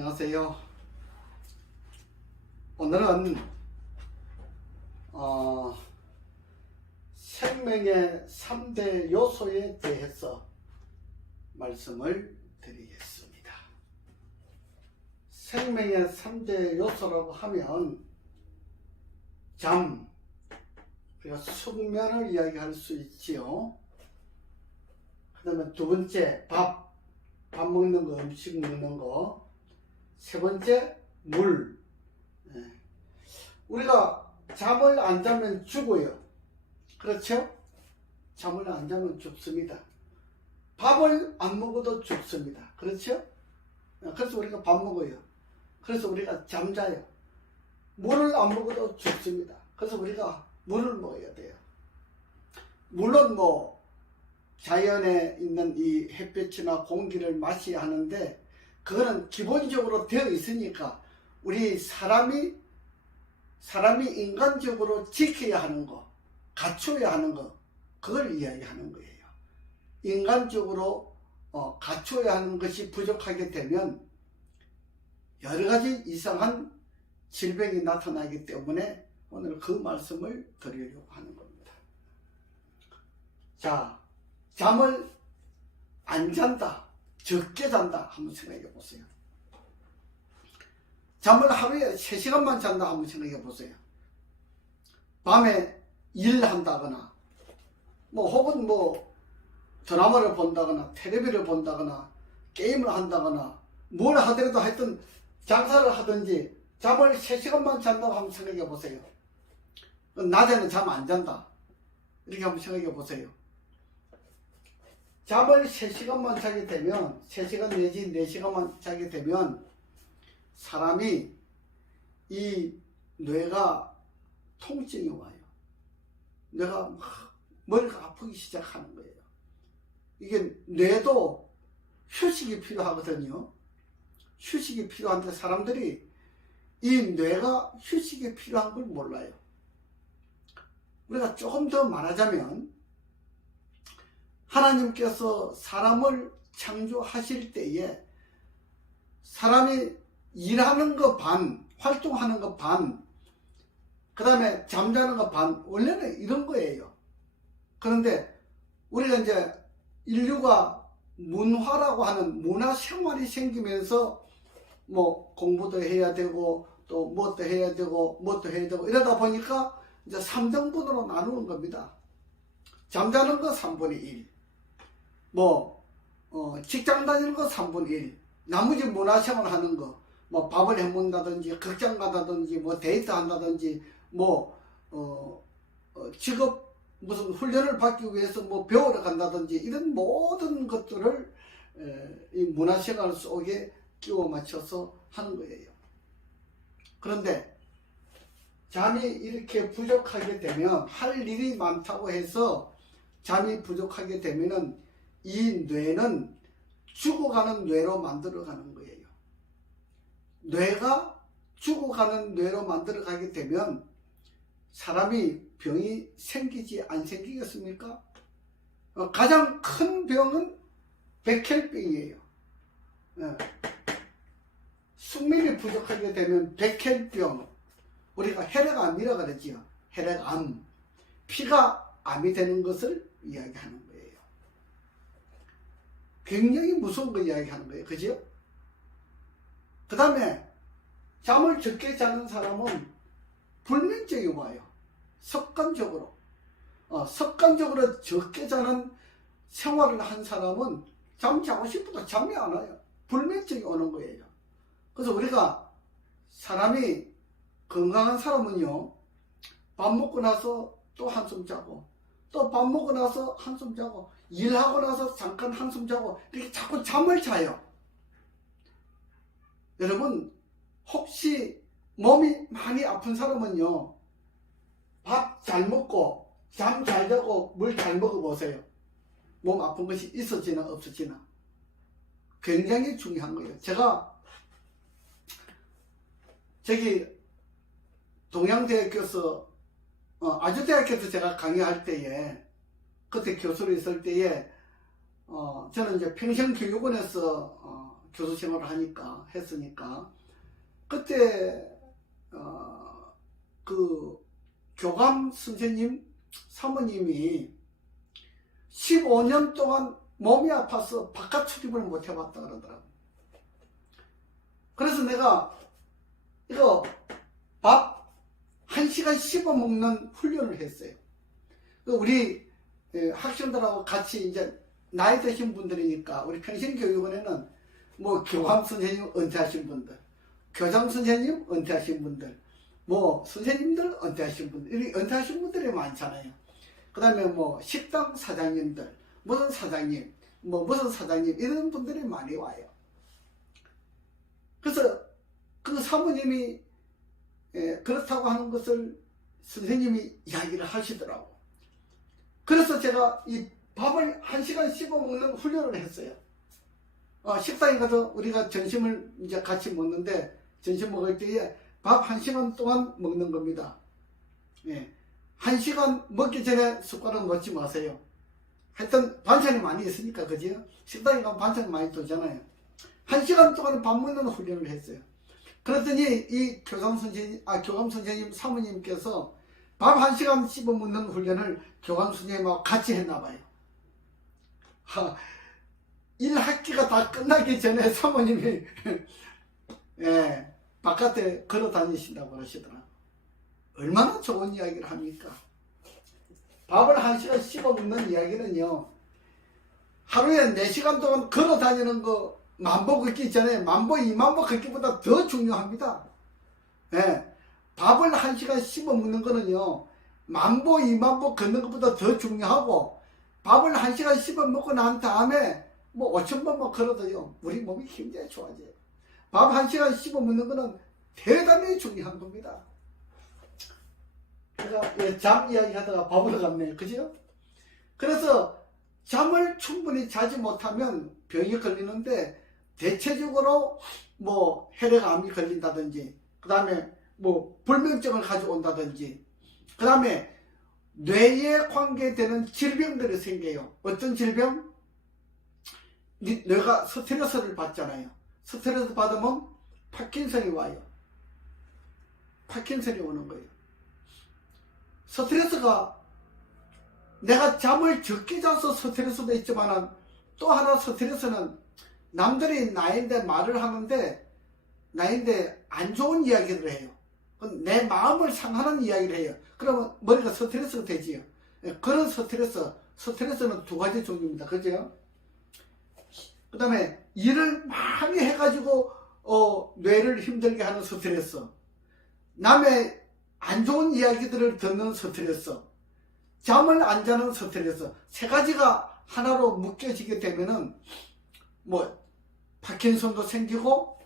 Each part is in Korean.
안녕하세요. 오늘은 생명의 3대 요소에 대해서 말씀을 드리겠습니다. 생명의 3대 요소라고 하면 잠, 그리고 숙면을 이야기할 수 있지요. 그 다음에 두 번째 밥 먹는 거, 음식 먹는 거. 세 번째 물. 우리가 잠을 안 자면 죽어요. 그렇죠? 잠을 안 자면 죽습니다. 밥을 안 먹어도 죽습니다. 그렇죠? 그래서 우리가 밥 먹어요. 그래서 우리가 잠자요. 물을 안 먹어도 죽습니다. 그래서 우리가 물을 먹어야 돼요. 물론 자연에 있는 이 햇볕이나 공기를 마셔야 하는데, 그거는 기본적으로 되어 있으니까 우리 사람이 인간적으로 지켜야 하는 거, 갖춰야 하는 거, 그걸 이야기하는 거예요. 인간적으로 갖춰야 하는 것이 부족하게 되면 여러 가지 이상한 질병이 나타나기 때문에 오늘 그 말씀을 드리려고 하는 겁니다. 자, 잠을 안 잔다, 적게 잔다 한번 생각해 보세요. 잠을 하루에 3시간만 잔다 한번 생각해 보세요. 밤에 일한다거나 혹은 드라마를 본다거나 텔레비를 본다거나 게임을 한다거나 뭘 하더라도 하여튼 장사를 하든지 잠을 3시간만 잔다고 한번 생각해 보세요. 낮에는 잠 안 잔다 이렇게 한번 생각해 보세요. 잠을 3시간만 자게 되면, 3시간 내지 4시간만 자게 되면 사람이 이 뇌가 통증이 와요. 뇌가 머리가 아프기 시작하는 거예요. 이게 뇌도 휴식이 필요하거든요. 휴식이 필요한데 사람들이 이 뇌가 휴식이 필요한 걸 몰라요. 우리가 조금 더 말하자면 하나님께서 사람을 창조하실 때에 사람이 일하는 거 반, 활동하는 거 반, 그 다음에 잠자는 거 반, 원래는 이런 거예요. 그런데 우리가 이제 인류가 문화라고 하는 문화 생활이 생기면서 공부도 해야 되고 또 뭣도 해야 되고 뭣도 해야 되고 이러다 보니까 이제 3등분으로 나누는 겁니다. 잠자는 거 3분의 1, 직장 다니는 거 3분의 1, 나머지 문화생활 하는 거, 밥을 해먹는다든지, 극장 가다든지, 데이트 한다든지, 직업, 무슨 훈련을 받기 위해서 배우러 간다든지, 이런 모든 것들을 이 문화생활 속에 끼워 맞춰서 하는 거예요. 그런데 잠이 이렇게 부족하게 되면, 할 일이 많다고 해서 잠이 부족하게 되면은 이 뇌는 죽어가는 뇌로 만들어가는 거예요. 뇌가 죽어가는 뇌로 만들어가게 되면 사람이 병이 생기지 안 생기겠습니까? 가장 큰 병은 백혈병이에요. 숙면이 부족하게 되면 백혈병, 우리가 혈액암이라고 그러지요. 혈액암, 피가 암이 되는 것을 이야기하는 거예요. 굉장히 무서운 거 이야기하는 거예요. 그죠? 그 다음에 잠을 적게 자는 사람은 불면증이 와요. 습관적으로 적게 자는 생활을 한 사람은 잠 자고 싶어도 잠이 안 와요. 불면증이 오는 거예요. 그래서 우리가 사람이 건강한 사람은요, 밥 먹고 나서 또 한숨 자고, 또 밥 먹고 나서 한숨 자고, 일하고 나서 잠깐 한숨 자고, 이렇게 자꾸 잠을 자요. 여러분, 혹시 몸이 많이 아픈 사람은요, 밥 잘 먹고 잠 잘 자고 물 잘 먹어보세요. 몸 아픈 것이 있어지나 없어지나. 굉장히 중요한 거예요. 제가 동양대학교에서 아주대학교에서 제가 강의할 때에, 그때 교수로 있을 때에 저는 이제 평생교육원에서 교수 생활을 했으니까 그때 그 교감 선생님 사모님이 15년 동안 몸이 아파서 바깥 출입을 못 해봤다 그러더라고. 그래서 내가 이거 밥 1시간 씹어 먹는 훈련을 했어요. 우리 학생들하고 같이 이제 나이 드신 분들이니까 우리 평신교육원에는 뭐 교감 선생님 은퇴하신 분들, 교장 선생님 은퇴하신 분들, 뭐 선생님들 은퇴하신 분들, 이렇게 은퇴하신 분들이 많잖아요. 그 다음에 뭐 식당 사장님들, 무슨 사장님, 뭐 무슨 사장님, 이런 분들이 많이 와요. 그래서 그 사모님이 그렇다고 하는 것을 선생님이 이야기를 하시더라고. 그래서 제가 이 밥을 1시간 씹어 먹는 훈련을 했어요. 식당에 가서 우리가 점심을 이제 같이 먹는데, 점심 먹을 때에 밥 1시간 동안 먹는 겁니다. 1시간 먹기 전에 숟가락 놓지 마세요. 하여튼 반찬이 많이 있으니까, 그죠? 식당에 가면 반찬이 많이 돌잖아요. 1시간 동안 밥 먹는 훈련을 했어요. 그랬더니 이 교감 선생님 사모님께서 밥 1시간 씹어 먹는 훈련을 교감 선생님하고 같이 했나 봐요. 일 학기가 다 끝나기 전에 사모님이 바깥에 걸어 다니신다고 그러시더라고요. 얼마나 좋은 이야기를 합니까? 밥을 1시간 씹어 먹는 이야기는요, 하루에 4시간 동안 걸어 다니는 거 만보 걷기 전에 만보 2만보 걷기보다 더 중요합니다. 밥을 1시간 씹어 먹는 거는요, 만보 2만보 걷는 것보다 더 중요하고, 밥을 1시간 씹어 먹고 난 다음에 뭐 5,000번만 걸어도요, 우리 몸이 굉장히 좋아져요. 밥 1시간 씹어 먹는 거는 대단히 중요한 겁니다. 제가 잠 이야기 하다가 밥으로 갔네요. 그죠? 그래서 잠을 충분히 자지 못하면 병이 걸리는데, 대체적으로 뭐 혈액암이 걸린다든지, 그 다음에 뭐 불면증을 가져온다든지, 그 다음에 뇌에 관계되는 질병들이 생겨요. 어떤 질병? 뇌가 스트레스를 받잖아요. 스트레스 받으면 파킨슨이 와요. 파킨슨이 오는 거예요. 스트레스가, 내가 잠을 적게 자서 스트레스도 있지만 또 하나 스트레스는 남들이 나인데 말을 하는데, 나인데 안 좋은 이야기를 해요. 내 마음을 상하는 이야기를 해요. 그러면 머리가 스트레스가 되지요. 그런 스트레스는 두 가지 종류입니다. 그죠? 그 다음에 일을 많이 해가지고 뇌를 힘들게 하는 스트레스, 남의 안 좋은 이야기들을 듣는 스트레스, 잠을 안 자는 스트레스, 세 가지가 하나로 묶여지게 되면은 뭐 파킨슨도 생기고,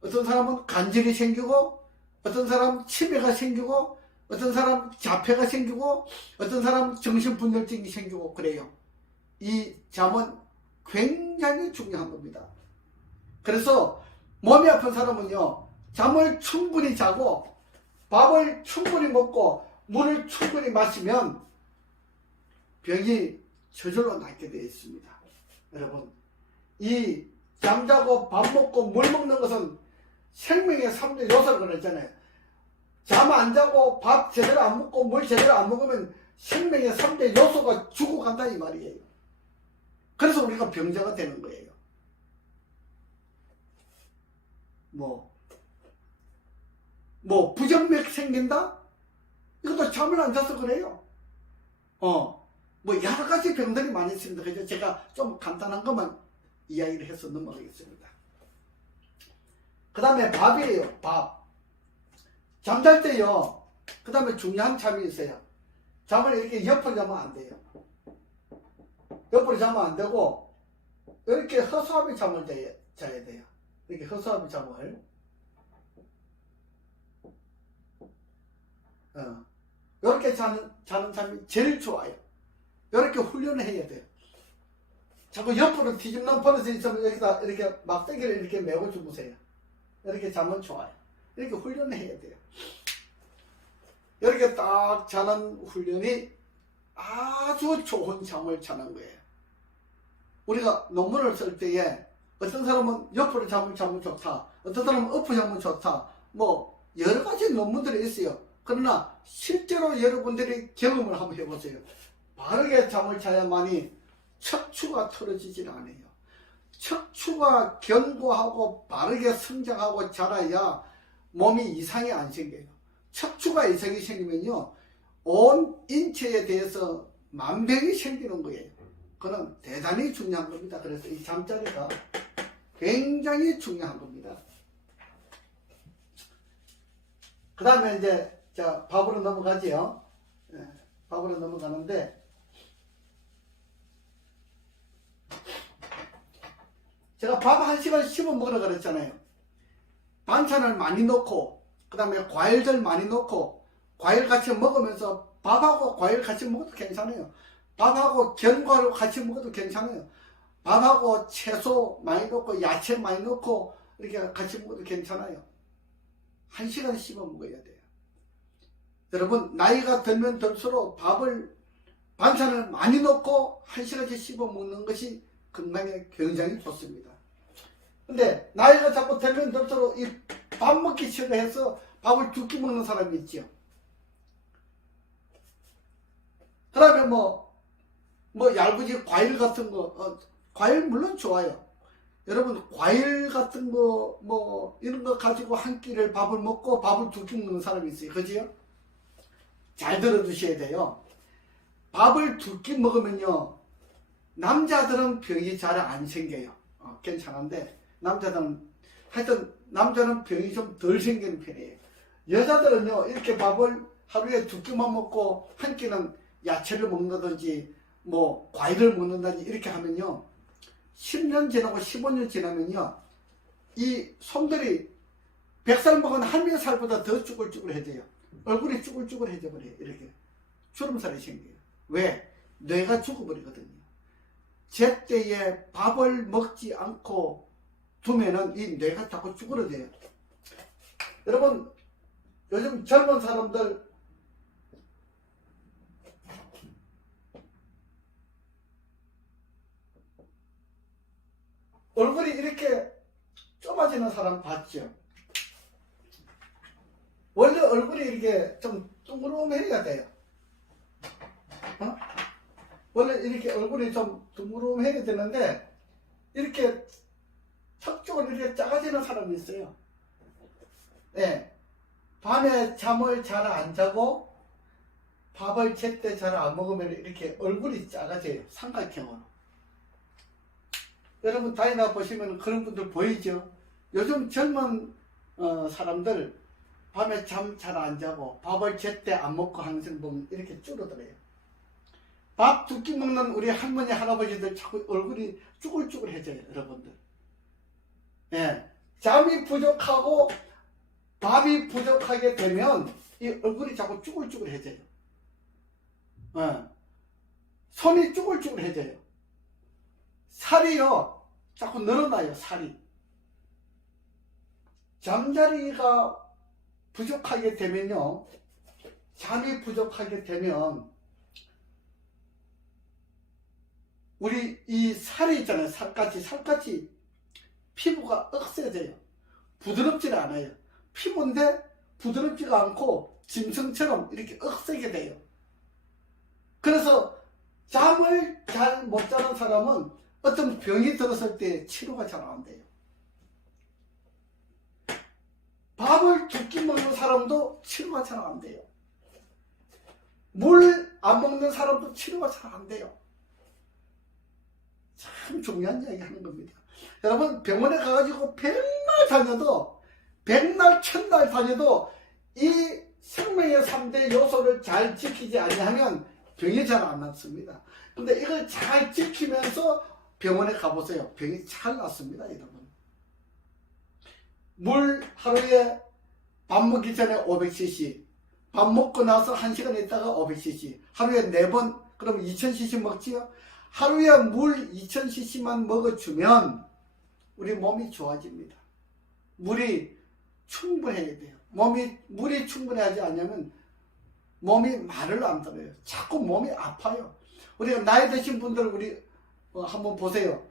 어떤 사람은 간질이 생기고, 어떤 사람은 치매가 생기고, 어떤 사람은 자폐가 생기고, 어떤 사람은 정신분열증이 생기고 그래요. 이 잠은 굉장히 중요한 겁니다. 그래서 몸이 아픈 사람은요, 잠을 충분히 자고 밥을 충분히 먹고 물을 충분히 마시면 병이 저절로 낫게 되어 있습니다. 여러분, 이 잠자고 밥 먹고 물 먹는 것은 생명의 3대 요소라고 그랬잖아요. 잠 안 자고 밥 제대로 안 먹고 물 제대로 안 먹으면 생명의 3대 요소가 죽어간다 이 말이에요. 그래서 우리가 병자가 되는 거예요. 뭐 부정맥 생긴다? 이것도 잠을 안 자서 그래요. 뭐 여러 가지 병들이 많이 있습니다. 그래서 제가 좀 간단한 것만 이야기를 해서 넘어가겠습니다. 그 다음에 밥이에요. 밥. 잠잘 때요, 그 다음에 중요한 잠이 있어요. 잠을 이렇게 옆으로 자면 안 돼요. 옆으로 자면 안 되고, 이렇게 허수아비 잠을 자야 돼요. 이렇게 허수아비 잠을. 이렇게 자는 잠이 제일 좋아요. 이렇게 훈련을 해야 돼요. 자꾸 옆으로 뒤집는 버릇이 있으면 여기다 이렇게 막대기를 이렇게 메고 주무세요. 이렇게 자면 좋아요. 이렇게 훈련을 해야 돼요. 이렇게 딱 자는 훈련이 아주 좋은 잠을 자는 거예요. 우리가 논문을 쓸 때에 어떤 사람은 옆으로 자면 좋다. 어떤 사람은 엎어 자면 좋다. 뭐 여러 가지 논문들이 있어요. 그러나 실제로 여러분들이 경험을 한번 해보세요. 바르게 잠을 자야만이 척추가 틀어지질 않아요. 척추가 견고하고 바르게 성장하고 자라야 몸이 이상이 안 생겨요. 척추가 이상이 생기면요, 온 인체에 대해서 만병이 생기는 거예요. 그건 대단히 중요한 겁니다. 그래서 이 잠자리가 굉장히 중요한 겁니다. 그 다음에 이제 자 밥으로 넘어가지요. 밥으로 넘어가는데, 제가 밥 1시간 씹어 먹으라 그랬잖아요. 반찬을 많이 넣고, 그 다음에 과일들 많이 넣고, 과일 같이 먹으면서 밥하고 과일 같이 먹어도 괜찮아요. 밥하고 견과류 같이 먹어도 괜찮아요. 밥하고 채소 많이 넣고 야채 많이 넣고 이렇게 같이 먹어도 괜찮아요. 1시간 씹어 먹어야 돼요. 여러분, 나이가 들면 들수록 반찬을 많이 넣고 1시간씩 씹어 먹는 것이 건강에 굉장히 좋습니다. 근데 나이가 자꾸 들면 들수록 이 밥 먹기 싫어해서 밥을 두 끼 먹는 사람이 있죠. 그 다음에 뭐 얇은지 과일 같은 거, 과일 물론 좋아요. 여러분, 과일 같은 거 뭐 이런 거 가지고 한 끼를 밥을 먹고 밥을 두 끼 먹는 사람이 있어요. 그지요? 잘 들어두셔야 돼요. 밥을 두 끼 먹으면요, 남자들은 병이 잘 안 생겨요. 괜찮은데 남자는 병이 좀 덜 생기는 편이에요. 여자들은요, 이렇게 밥을 하루에 두 끼만 먹고 한 끼는 야채를 먹는다든지 뭐 과일을 먹는다든지 이렇게 하면요, 10년 지나고 15년 지나면요, 이 손들이 100살 먹은 할머니 살보다 더 쭈글쭈글해져요. 얼굴이 쭈글쭈글해져 버려요. 이렇게 주름살이 생겨요. 왜? 뇌가 죽어버리거든요. 제때에 밥을 먹지 않고 두면은 이 뇌가 자꾸 쭈그러져요. 여러분, 요즘 젊은 사람들 얼굴이 이렇게 좁아지는 사람 봤죠? 원래 얼굴이 이렇게 좀 둥그름해야 돼요. 원래 이렇게 얼굴이 좀 둥그름해야 되는데 이렇게 턱 쪽으로 이렇게 작아지는 사람이 있어요. 네. 밤에 잠을 잘 안 자고 밥을 제때 잘 안 먹으면 이렇게 얼굴이 작아져요. 삼각형으로. 여러분 다니다 보시면 그런 분들 보이죠? 요즘 젊은 사람들 밤에 잠 잘 안 자고 밥을 제때 안 먹고 하는 걸 보면 이렇게 줄어들어요. 밥 두 끼 먹는 우리 할머니 할아버지들 자꾸 얼굴이 쭈글쭈글해져요. 여러분들. 예, 잠이 부족하고 밥이 부족하게 되면 이 얼굴이 자꾸 쭈글쭈글해져요. 예, 손이 쭈글쭈글해져요. 살이요 자꾸 늘어나요. 살이. 잠자리가 부족하게 되면요, 잠이 부족하게 되면 우리 이 살이 있잖아요. 살갗이 피부가 억세져요. 부드럽지 않아요. 피부인데 부드럽지가 않고 짐승처럼 이렇게 억세게 돼요. 그래서 잠을 잘 못 자는 사람은 어떤 병이 들었을 때 치료가 잘 안 돼요. 밥을 두 끼 먹는 사람도 치료가 잘 안 돼요. 물 안 먹는 사람도 치료가 잘 안 돼요. 참 중요한 이야기 하는 겁니다. 여러분, 병원에 가가지고 백날 천날 다녀도 이 생명의 3대 요소를 잘 지키지 아니하면 병이 잘 안 낫습니다. 근데 이걸 잘 지키면서 병원에 가보세요. 병이 잘 낫습니다. 여러분, 물 하루에 밥 먹기 전에 500cc, 밥 먹고 나서 1시간 있다가 500cc, 하루에 4번, 그럼 2000cc 먹지요? 하루에 물 2000cc만 먹어주면 우리 몸이 좋아집니다. 물이 충분해야 돼요. 물이 충분하지 않으면 몸이 말을 안 들어요. 자꾸 몸이 아파요. 우리가 나이 드신 분들 우리 한번 보세요.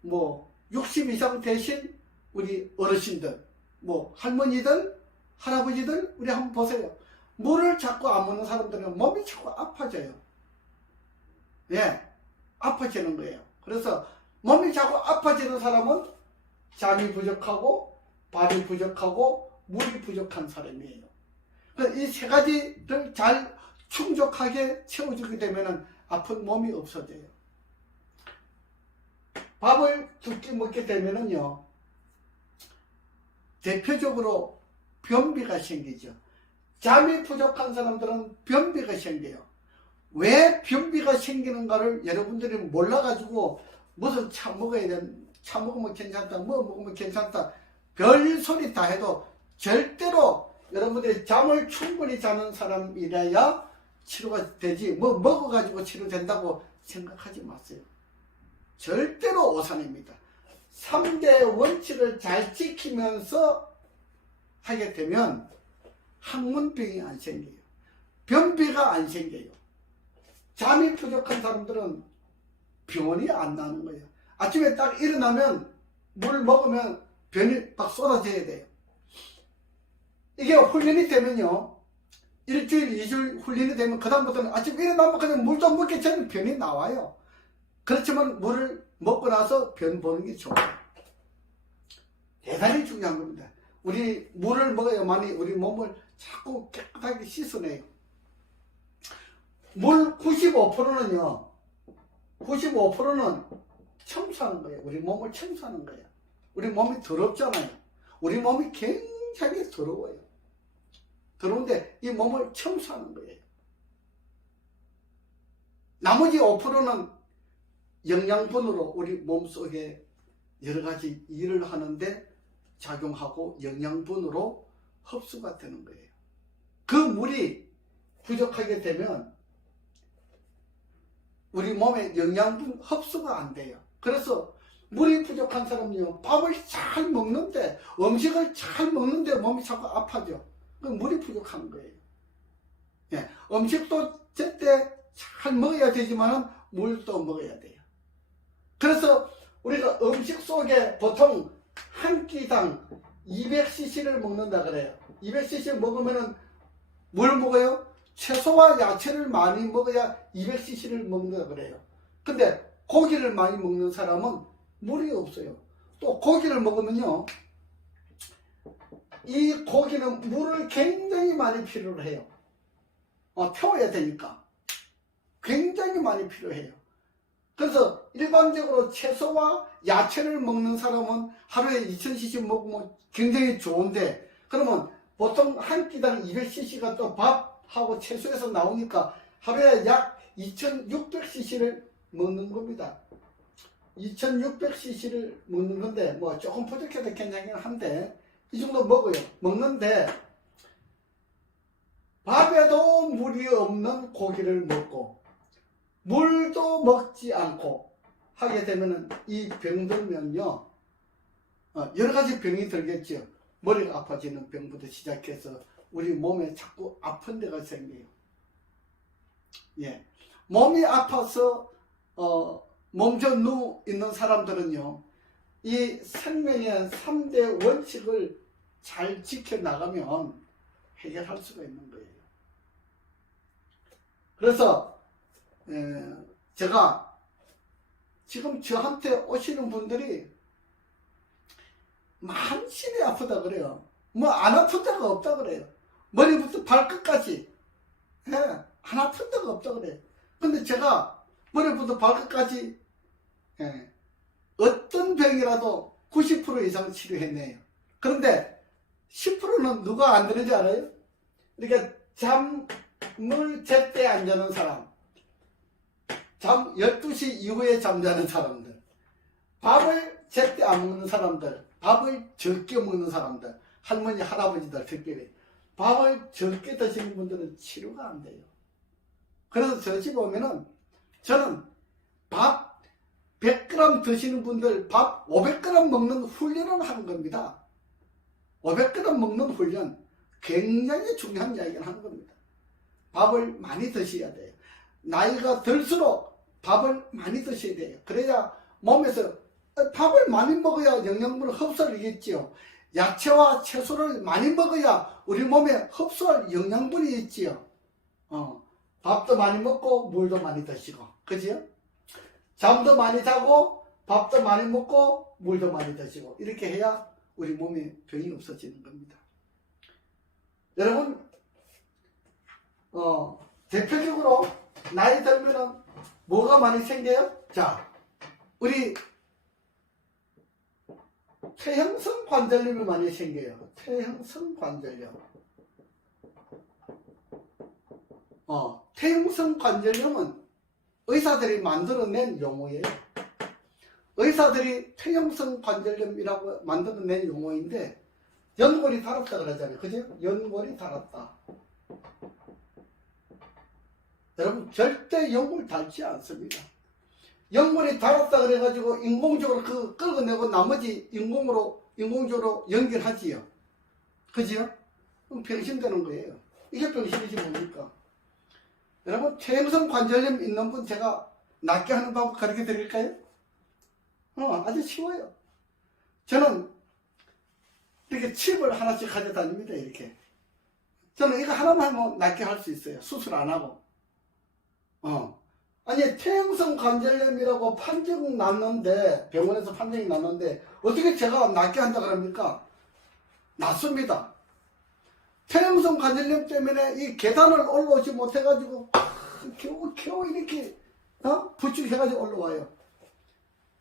뭐 60 이상 되신 우리 어르신들, 뭐 할머니들, 할아버지들, 우리 한번 보세요. 물을 자꾸 안 먹는 사람들은 몸이 자꾸 아파져요. 예, 아파지는 거예요. 그래서 몸이 자꾸 아파지는 사람은 잠이 부족하고 발이 부족하고 물이 부족한 사람이에요. 이 세 가지를 잘 충족하게 채워주게 되면 아픈 몸이 없어져요. 밥을 두 끼 먹게 되면은요, 대표적으로 변비가 생기죠. 잠이 부족한 사람들은 변비가 생겨요. 왜 변비가 생기는가를 여러분들이 몰라가지고 무슨 차 먹어야 돼, 차 먹으면 괜찮다, 뭐 먹으면 괜찮다, 별 소리 다 해도 절대로 여러분들이 잠을 충분히 자는 사람이라야 치료가 되지, 뭐 먹어가지고 치료된다고 생각하지 마세요. 절대로 오산입니다. 3대 원칙을 잘 지키면서 하게 되면 항문병이 안 생겨요. 변비가 안 생겨요. 잠이 부족한 사람들은 병원이 안 나는 거예요. 아침에 딱 일어나면 물 먹으면 변이 막 쏟아져야 돼요. 이게 훈련이 되면요, 일주일, 2주일 훈련이 되면 그다음부터는 아침에 일어나면 그냥 물 좀 먹기 전에 변이 나와요. 그렇지만 물을 먹고 나서 변 보는 게 좋아요. 대단히 중요한 겁니다. 우리 물을 먹어야만이 우리 몸을 자꾸 깨끗하게 씻어내요. 물 95%는요, 95%는 청소하는 거예요. 우리 몸을 청소하는 거예요. 우리 몸이 더럽잖아요. 우리 몸이 굉장히 더러워요. 더러운데 이 몸을 청소하는 거예요. 나머지 5%는 영양분으로 우리 몸속에 여러 가지 일을 하는데 작용하고 영양분으로 흡수가 되는 거예요. 그 물이 부족하게 되면 우리 몸에 영양분 흡수가 안 돼요. 그래서 물이 부족한 사람은요, 밥을 잘 먹는데, 음식을 잘 먹는데 몸이 자꾸 아파져. 그 물이 부족한 거예요. 예, 음식도 제때 잘 먹어야 되지만 물도 먹어야 돼요. 그래서 우리가 음식 속에 보통 한 끼당 200cc를 먹는다 그래요. 200cc 먹으면은 뭘 먹어요? 채소와 야채를 많이 먹어야 200cc를 먹는다 그래요. 근데 고기를 많이 먹는 사람은 물이 없어요. 또 고기를 먹으면요, 이 고기는 물을 굉장히 많이 필요로 해요. 태워야 되니까 굉장히 많이 필요해요. 그래서 일반적으로 채소와 야채를 먹는 사람은 하루에 2000cc 먹으면 굉장히 좋은데, 그러면 보통 한 끼당 200cc가 또 밥하고 채소에서 나오니까 하루에 약 2600cc를 먹는 겁니다. 2600cc를 먹는 건데, 뭐 조금 부족해도 괜찮긴 한데 이 정도 먹어요. 먹는데 밥에도 물이 없는 고기를 먹고 물도 먹지 않고 하게 되면은 이 병들면요, 여러 가지 병이 들겠죠. 머리가 아파지는 병부터 시작해서 우리 몸에 자꾸 아픈 데가 생겨요. 예, 몸이 아파서 몸져 누워 있는 사람들은요, 이 생명의 3대 원칙을 잘 지켜나가면 해결할 수가 있는 거예요. 그래서 제가 지금 저한테 오시는 분들이 만신이 아프다 그래요. 뭐 안 아픈 데가 없다 그래요. 머리부터 발끝까지, 예, 안 아픈 데가 없다 그래요. 근데 제가 머리부터 발끝까지, 예, 어떤 병이라도 90% 이상 치료했네요. 그런데 10%는 누가 안 되는지 알아요? 그러니까 잠을 제때 안 자는 사람, 잠 12시 이후에 잠자는 사람들, 밥을 제때 안 먹는 사람들, 밥을 적게 먹는 사람들, 할머니 할아버지들 특별히 밥을 적게 드시는 분들은 치료가 안 돼요. 그래서 저 집 오면은 저는 밥 100g 드시는 분들 밥 500g 먹는 훈련을 하는 겁니다. 500g 먹는 훈련, 굉장히 중요한 이야기를 하는 겁니다. 밥을 많이 드셔야 돼요. 나이가 들수록 밥을 많이 드셔야 돼요. 그래야 몸에서 밥을 많이 먹어야 영양분을 흡수하겠지요. 야채와 채소를 많이 먹어야 우리 몸에 흡수할 영양분이 있지요. 밥도 많이 먹고 물도 많이 드시고, 그지요? 잠도 많이 자고 밥도 많이 먹고 물도 많이 드시고, 이렇게 해야 우리 몸에 병이 없어지는 겁니다. 여러분, 대표적으로 나이 들면은 뭐가 많이 생겨요? 자, 우리 퇴행성 관절염이 많이 생겨요. 퇴행성 관절염. 퇴행성 관절염은 의사들이 만들어낸 용어예요. 의사들이 퇴행성 관절염이라고 만들어낸 용어인데, 연골이 닳았다 그러잖아요. 그죠? 연골이 닳았다. 여러분, 절대 연골 닳지 않습니다. 연골이 닳았다 그래가지고 인공적으로 끌어내고 나머지 인공적으로 연결하지요. 그지요? 그럼 병신되는 거예요. 이게 병신이지 뭡니까? 여러분, 퇴행성 관절염 있는 분 제가 낫게 하는 방법 가르쳐 드릴까요? 아주 쉬워요. 저는 이렇게 칩을 하나씩 가져다닙니다. 이렇게. 저는 이거 하나만 하면 낫게 할 수 있어요. 수술 안 하고. 아니, 퇴행성 관절염이라고 판정 났는데, 병원에서 판정이 났는데, 어떻게 제가 낫게 한다 그럽니까? 낫습니다. 퇴행성 관절염 때문에 이 계단을 올라오지 못해가지고, 겨우 이렇게, 부축해가지고 올라와요.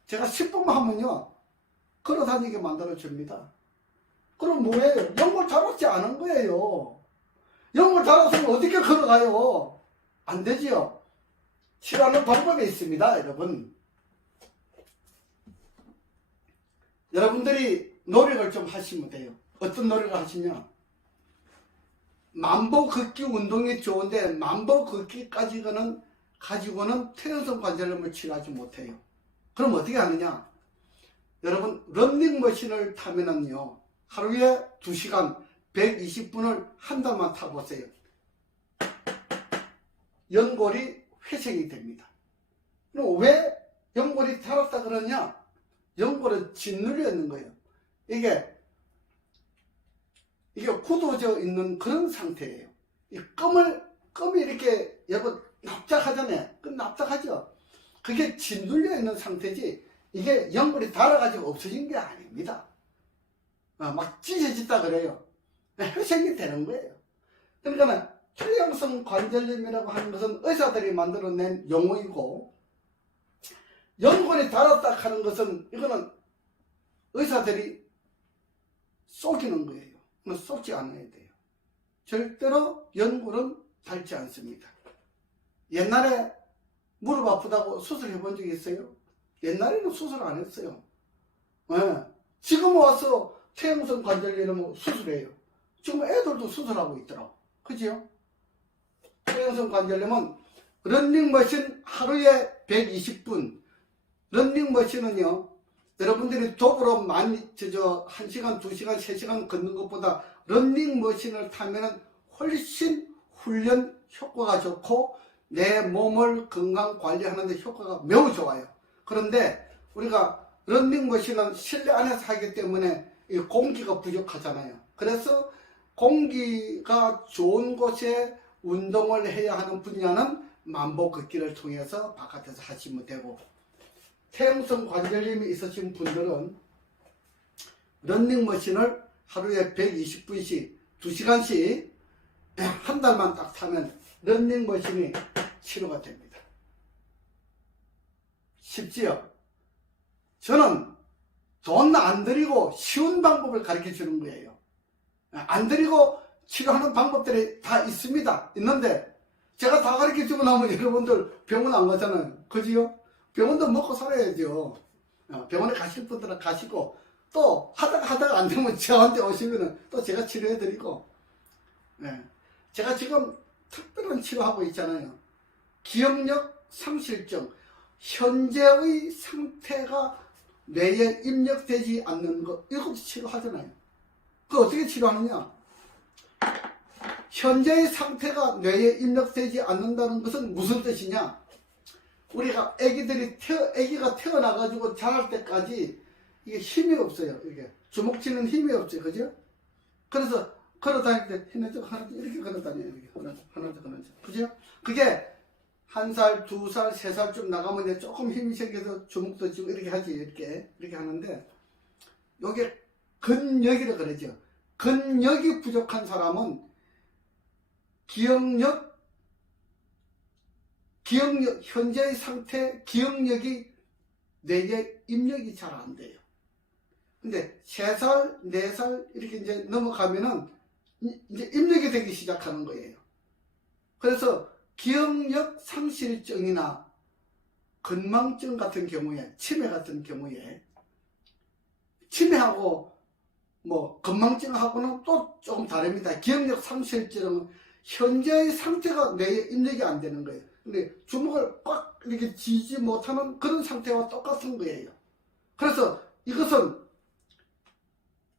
제가 10분만 하면요, 걸어 다니게 만들어줍니다. 그럼 뭐예요? 연골 닳았지 않은 거예요. 연골 닳았으면 어떻게 걸어가요? 안 되지요. 치료하는 방법이 있습니다, 여러분. 여러분들이 노력을 좀 하시면 돼요. 어떤 노력을 하시냐? 만보 걷기 운동이 좋은데 만보 걷기까지는 가지고는 퇴행성 관절염을 치료하지 못해요. 그럼 어떻게 하느냐? 여러분, 런닝머신을 타면은요, 하루에 2시간 120분을 한 달만 타보세요. 연골이 회생이 됩니다. 그럼 왜 연골이 닳았다 그러냐? 연골은 짓눌려 있는 거예요. 이게 굳어져 있는 그런 상태예요. 이 껌이 이렇게 여러분 납작하잖아요. 그 납작하죠. 그게 짓눌려 있는 상태지, 이게 연골이 닳아가지고 없어진 게 아닙니다. 막 찢어졌다 그래요. 회생이 되는 거예요. 그러니까 퇴행성 관절염이라고 하는 것은 의사들이 만들어낸 용어이고, 연골이 닳았다 하는 것은 이거는 의사들이 속이는 거예요. 속지 않아야 돼요. 절대로 연골은 닳지 않습니다. 옛날에 무릎 아프다고 수술해 본 적이 있어요? 옛날에는 수술 안 했어요. 지금 와서 퇴행성 관절염 수술해요. 지금 애들도 수술하고 있더라고. 그죠? 퇴행성 관절염은 런닝머신 하루에 120분. 런닝머신은요, 여러분들이 도보로 많이 1시간, 2시간, 3시간 걷는 것보다 런닝머신을 타면은 훨씬 훈련 효과가 좋고 내 몸을 건강 관리하는 데 효과가 매우 좋아요. 그런데 우리가 런닝머신은 실내 안에서 하기 때문에 공기가 부족하잖아요. 그래서 공기가 좋은 곳에 운동을 해야 하는 분야는 만보 걷기를 통해서 바깥에서 하시면 되고, 퇴행성 관절염이 있으신 분들은 런닝머신을 하루에 120분씩 2시간씩 한 달만 딱 타면 런닝머신이 치료가 됩니다. 쉽지요? 저는 돈 안 들이고 쉬운 방법을 가르쳐 주는 거예요. 안 들이고 치료하는 방법들이 다 있는데 제가 다 가르쳐 주고 나면 여러분들 병원 안 가잖아요. 그지요? 병원도 먹고 살아야죠. 병원에 가실 분들은 가시고, 또 하다가 안 되면 저한테 오시면은 또 제가 치료해 드리고, 제가 지금 특별한 치료하고 있잖아요. 기억력 상실증, 현재의 상태가 뇌에 입력되지 않는 거, 이것도 치료하잖아요. 그거 어떻게 치료하느냐? 현재의 상태가 뇌에 입력되지 않는다는 것은 무슨 뜻이냐? 우리가 아기가 태어나가지고 자랄 때까지 이게 힘이 없어요. 이게 주먹 쥐는 힘이 없어요. 그죠? 그래서 걸어 다닐 때 하나씩 이렇게 걸어 다녀요. 이렇게 하나씩. 그죠? 그게 1살, 2살, 3살쯤 나가면 이제 조금 힘이 생겨서 주먹도 쥐고 이렇게 하지. 이렇게 하는데, 요게 근력이라 그러죠. 근력이 부족한 사람은 현재의 상태, 기억력이 뇌에 입력이 잘 안 돼요. 근데 3살, 4살 이렇게 이제 넘어가면은 이제 입력이 되기 시작하는 거예요. 그래서 기억력 상실증이나 건망증 같은 경우에, 치매 같은 경우에, 치매하고 뭐 건망증하고는 또 조금 다릅니다. 기억력 상실증은 현재의 상태가 뇌에 입력이 안 되는 거예요. 근데 주먹을 꽉 이렇게 쥐지 못하는 그런 상태와 똑같은 거예요. 그래서 이것은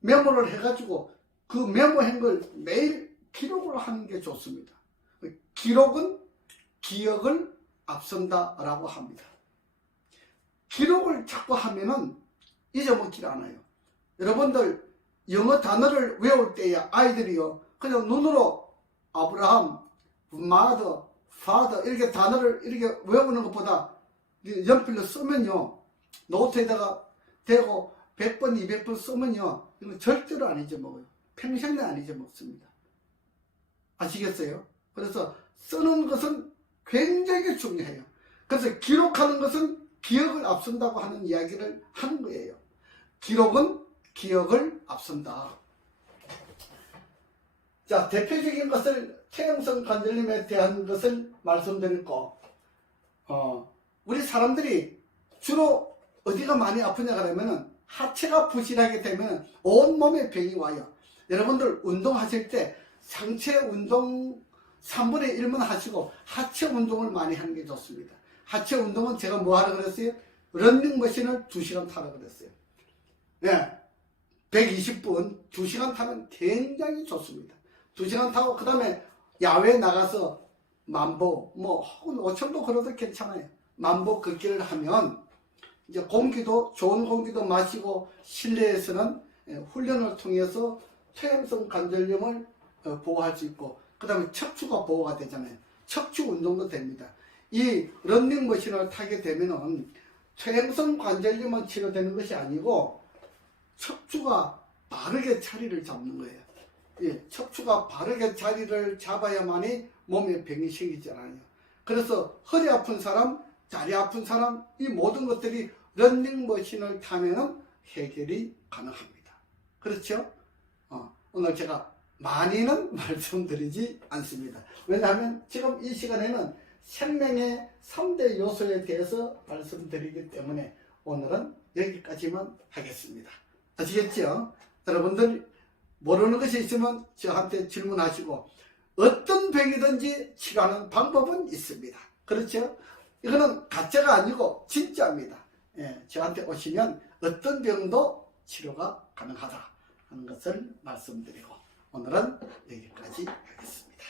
메모를 해가지고 그 메모한 걸 매일 기록을 하는 게 좋습니다. 기록은 기억을 앞선다라고 합니다. 기록을 자꾸 하면은 잊어먹질 않아요. 여러분들 영어 단어를 외울 때에 아이들이요, 그냥 눈으로 아브라함, mother, father 이렇게 단어를 이렇게 외우는 것보다 연필로 쓰면요, 노트에다가 대고 100번, 200번 쓰면요, 이건 절대로 안 잊어먹어요. 평생에 안 잊어먹습니다. 아시겠어요? 그래서 쓰는 것은 굉장히 중요해요. 그래서 기록하는 것은 기억을 앞선다고 하는 이야기를 하는 거예요. 기록은 기억을 앞선다. 자, 대표적인 것을 퇴행성 관절염에 대한 것을 말씀드렸고, 우리 사람들이 주로 어디가 많이 아프냐 그러면은 하체가 부실하게 되면 온몸에 병이 와요. 여러분들 운동하실 때 상체 운동 3분의 1만 하시고 하체 운동을 많이 하는 게 좋습니다. 하체 운동은 제가 뭐 하라 그랬어요? 러닝머신을 2시간 타라 그랬어요. 네, 120분 2시간 타면 굉장히 좋습니다. 2시간 타고 그 다음에 야외에 나가서 만보 뭐 혹은 5,000보 걸어도 괜찮아요. 만보 걷기를 하면 이제 좋은 공기도 마시고 실내에서는 훈련을 통해서 퇴행성 관절염을 보호할 수 있고, 그 다음에 척추가 보호가 되잖아요. 척추 운동도 됩니다. 이 러닝머신을 타게 되면은 퇴행성 관절염만 치료되는 것이 아니고 척추가 바르게 자리를 잡는 거예요. 예, 척추가 바르게 자리를 잡아야만이 몸에 병이 생기잖아요. 그래서 허리 아픈 사람, 다리 아픈 사람, 이 모든 것들이 러닝머신을 타면은 해결이 가능합니다. 그렇죠? 오늘 제가 많이는 말씀드리지 않습니다. 왜냐하면 지금 이 시간에는 생명의 3대 요소에 대해서 말씀드리기 때문에 오늘은 여기까지만 하겠습니다. 아시겠죠? 여러분들 모르는 것이 있으면 저한테 질문하시고, 어떤 병이든지 치료하는 방법은 있습니다. 그렇죠? 이거는 가짜가 아니고 진짜입니다. 예, 저한테 오시면 어떤 병도 치료가 가능하다 하는 것을 말씀드리고 오늘은 여기까지 하겠습니다.